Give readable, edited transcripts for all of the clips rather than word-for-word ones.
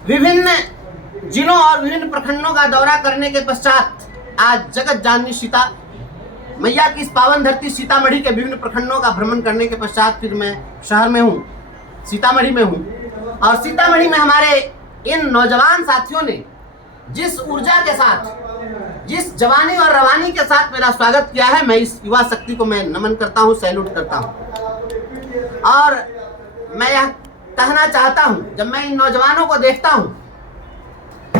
विभिन्न जिलों और विभिन्न प्रखंडों का दौरा करने के पश्चात आज जगत जाननी सीता मैया की इस पावन धरती सीतामढ़ी के विभिन्न प्रखंडों का भ्रमण करने के पश्चात फिर मैं शहर में हूँ, सीतामढ़ी में हूँ। और सीतामढ़ी में हमारे इन नौजवान साथियों ने जिस ऊर्जा के साथ, जिस जवानी और रवानी के साथ मेरा स्वागत किया है, मैं इस युवा शक्ति को मैं नमन करता हूँ, सैल्यूट करता हूँ। और मैं यह कहना चाहता हूँ, जब मैं इन नौजवानों को देखता हूँ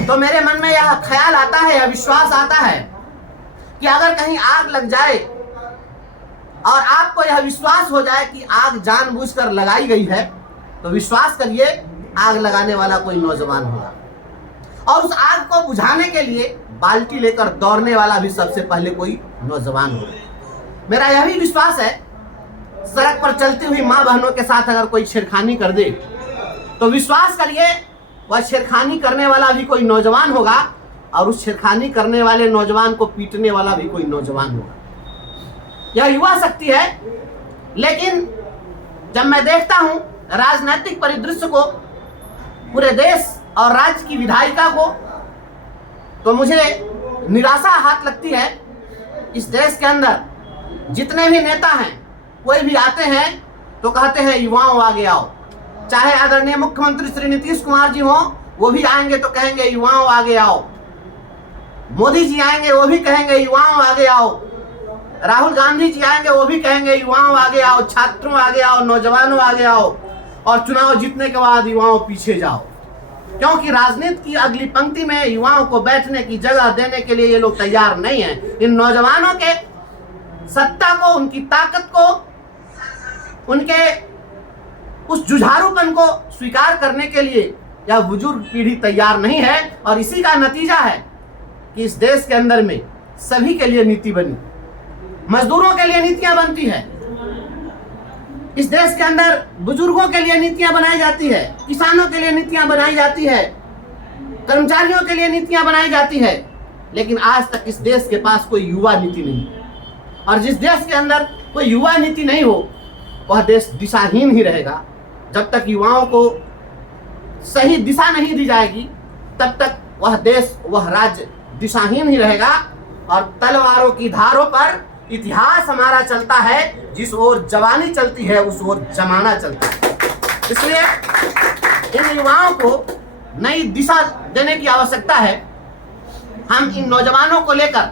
तो मेरे मन में यह ख्याल आता है, यह विश्वास आता है कि अगर कहीं आग लग जाए और आपको यह विश्वास हो जाए कि आग जानबूझकर लगाई गई है, तो विश्वास करिए आग लगाने वाला कोई नौजवान होगा। और उस आग को बुझाने के लिए बाल्टी लेकर दौड़ने वाला भी सबसे पहले कोई नौजवान होगा। मेरा यह भी विश्वास है, सड़क पर चलती हुई माँ बहनों के साथ अगर कोई छेड़खानी कर दे तो विश्वास करिए वह छेड़खानी करने वाला भी कोई नौजवान होगा और उस छेड़खानी करने वाले नौजवान को पीटने वाला भी कोई नौजवान होगा। यह युवा शक्ति है। लेकिन जब मैं देखता हूं राजनीतिक परिदृश्य को, पूरे देश और राज्य की विधायिका को, तो मुझे निराशा हाथ लगती है। इस देश के अंदर जितने भी नेता हैं, कोई भी आते हैं तो कहते हैं युवाओं आगे आओ। चाहे आदरणीय मुख्यमंत्री श्री नीतीश कुमार जी हो, वो भी आएंगे तो कहेंगे युवाओं आगे आओ। मोदी जी आएंगे वो भी कहेंगे युवाओं आगे आओ। राहुल गांधी जी आएंगे वो भी कहेंगे युवाओं आगे आओ, छात्रों आगे आओ, नौजवानों आगे आओ। और चुनाव जीतने के बाद युवाओं पीछे जाओ, क्योंकि राजनीति की अगली पंक्ति में युवाओं को बैठने की जगह देने के लिए ये लोग तैयार नहीं है। इन नौजवानों के सत्ता को, उनकी ताकत को, उनके उस जुझारूपन को स्वीकार करने के लिए यह बुजुर्ग पीढ़ी तैयार नहीं है। और इसी का नतीजा है कि इस देश के अंदर में सभी के लिए नीति बनी, मजदूरों के लिए नीतियां बनती है, इस देश के अंदर बुजुर्गों के लिए नीतियां बनाई जाती है, किसानों के लिए नीतियां बनाई जाती है, कर्मचारियों के लिए नीतियां बनाई जाती है। लेकिन आज तक इस देश के पास कोई युवा नीति नहीं। और जिस देश के अंदर कोई युवा नीति नहीं हो, वह देश दिशाहीन ही रहेगा। जब तक युवाओं को सही दिशा नहीं दी जाएगी, तब तक वह देश, वह राज्य दिशाहीन ही रहेगा। और तलवारों की धारों पर इतिहास हमारा चलता है, जिस ओर जवानी चलती है उस ओर जमाना चलता है। इसलिए इन युवाओं को नई दिशा देने की आवश्यकता है। हम इन नौजवानों को लेकर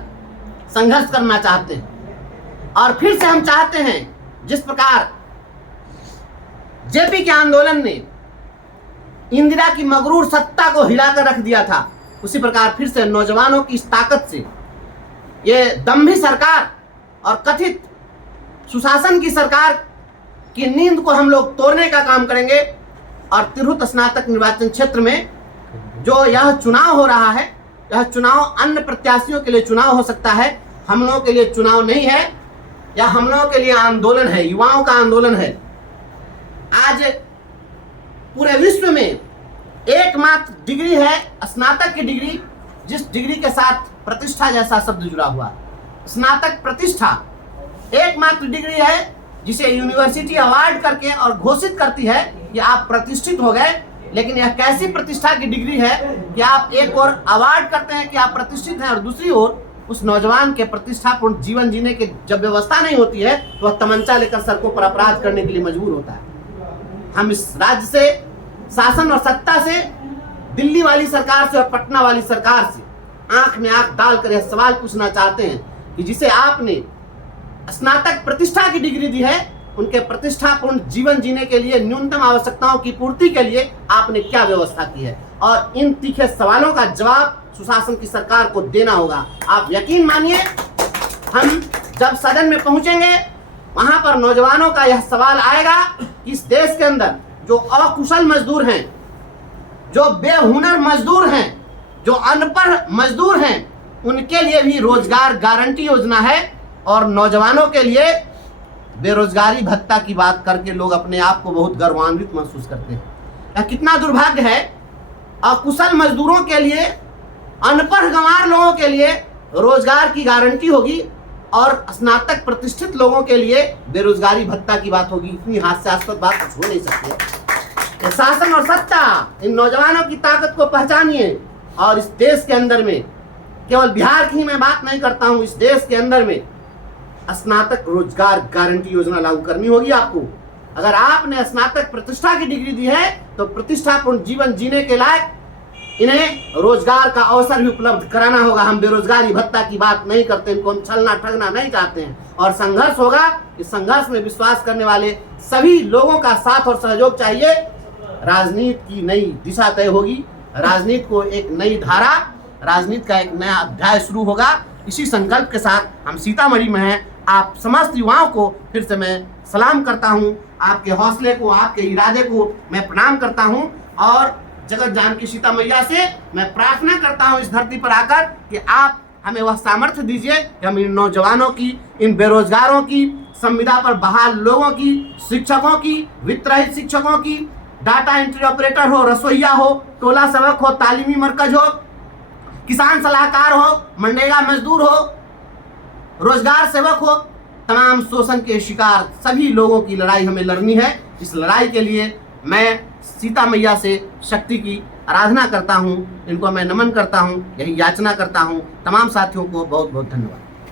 संघर्ष करना चाहते हैं। और फिर से हम चाहते हैं, जिस प्रकार जेपी के आंदोलन ने इंदिरा की मगरूर सत्ता को हिलाकर रख दिया था, उसी प्रकार फिर से नौजवानों की इस ताकत से ये दंभी सरकार और कथित सुशासन की सरकार की नींद को हम लोग तोड़ने का काम करेंगे। और तिरहुत स्नातक निर्वाचन क्षेत्र में जो यह चुनाव हो रहा है, यह चुनाव अन्य प्रत्याशियों के लिए चुनाव हो सकता है, हम लोगों के लिए चुनाव नहीं है। यह हम लोगों के लिए आंदोलन है, युवाओं का आंदोलन है। आज पूरे विश्व में एकमात्र डिग्री है स्नातक की डिग्री, जिस डिग्री के साथ प्रतिष्ठा जैसा शब्द जुड़ा हुआ। स्नातक प्रतिष्ठा एकमात्र डिग्री है जिसे यूनिवर्सिटी अवार्ड करके और घोषित करती है कि आप प्रतिष्ठित हो गए। लेकिन यह कैसी प्रतिष्ठा की डिग्री है कि आप एक ओर अवार्ड करते हैं कि आप प्रतिष्ठित हैं, और दूसरी ओर उस नौजवान के प्रतिष्ठापूर्ण जीवन जीने की जब व्यवस्था नहीं होती है तो वह तमंचा लेकर सड़कों पर अपराध करने के लिए मजबूर होता है। हम इस राज्य से, शासन और सत्ता से, दिल्ली वाली सरकार से और पटना वाली सरकार से आंख में आंख डालकर यह सवाल पूछना चाहते हैं कि जिसे आपने स्नातक प्रतिष्ठा की डिग्री दी है, उनके प्रतिष्ठापूर्ण जीवन जीने के लिए, न्यूनतम आवश्यकताओं की पूर्ति के लिए आपने क्या व्यवस्था की है। और इन तीखे सवालों का जवाब सुशासन की सरकार को देना होगा। आप यकीन मानिए, हम जब सदन में पहुंचेंगे वहां पर नौजवानों का यह सवाल आएगा कि इस देश के अंदर जो अकुशल मजदूर हैं, जो बेहुनर मजदूर हैं, जो अनपढ़ मजदूर हैं, उनके लिए भी रोजगार गारंटी योजना है। और नौजवानों के लिए बेरोजगारी भत्ता की बात करके लोग अपने आप को बहुत गर्वान्वित महसूस करते हैं। यह कितना दुर्भाग्य है। अकुशल मजदूरों के लिए, अनपढ़ गंवार लोगों के लिए रोजगार की गारंटी होगी और स्नातक प्रतिष्ठित लोगों के लिए बेरोजगारी भत्ता की बात होगी। इतनी हास्यास्पद बात कुछ हो नहीं सकती है। ये शासन और सत्ता, इन नौजवानों की ताकत को पहचानिए और इस देश के अंदर में, केवल बिहार की ही मैं बात नहीं करता हूं, इस देश के अंदर में स्नातक रोजगार गारंटी योजना लागू करनी होगी आपको। अगर आपने स्नातक प्रतिष्ठा की डिग्री दी है तो प्रतिष्ठापूर्ण जीवन जीने के लायक इन्हें रोजगार का अवसर भी उपलब्ध कराना होगा। हम बेरोजगारी भत्ता की बात नहीं करते, इनको हम छलना ठगना नहीं चाहते हैं। और संघर्ष होगा, इस संघर्ष में विश्वास करने वाले सभी लोगों का साथ और सहयोग चाहिए। राजनीति की नई दिशा तय होगी, राजनीति को एक नई धारा, राजनीति का एक नया अध्याय शुरू होगा। इसी संकल्प के साथ हम सीतामढ़ी में हैं। आप समस्त युवाओं को फिर से मैं सलाम करता हूं, आपके हौसले को, आपके इरादे को मैं प्रणाम करता हूं और जगत जानकी सीता मैया से मैं प्रार्थना करता हूं इस धरती पर आकर कि आप हमें वह सामर्थ्य दीजिए कि हम इन नौजवानों की, इन बेरोजगारों की, संविदा पर बहाल लोगों की, शिक्षकों की, वित्त रहित शिक्षकों की, डाटा एंट्री ऑपरेटर हो, रसोईया हो, टोला सेवक हो, तालीमी मरकज हो, किसान सलाहकार हो, मनरेगा मजदूर हो, रोजगार सेवक हो, तमाम शोषण के शिकार सभी लोगों की लड़ाई हमें लड़नी है। इस लड़ाई के लिए मैं सीता मैया से शक्ति की आराधना करता हूं, इनको मैं नमन करता हूं, यही याचना करता हूं। तमाम साथियों को बहुत बहुत धन्यवाद।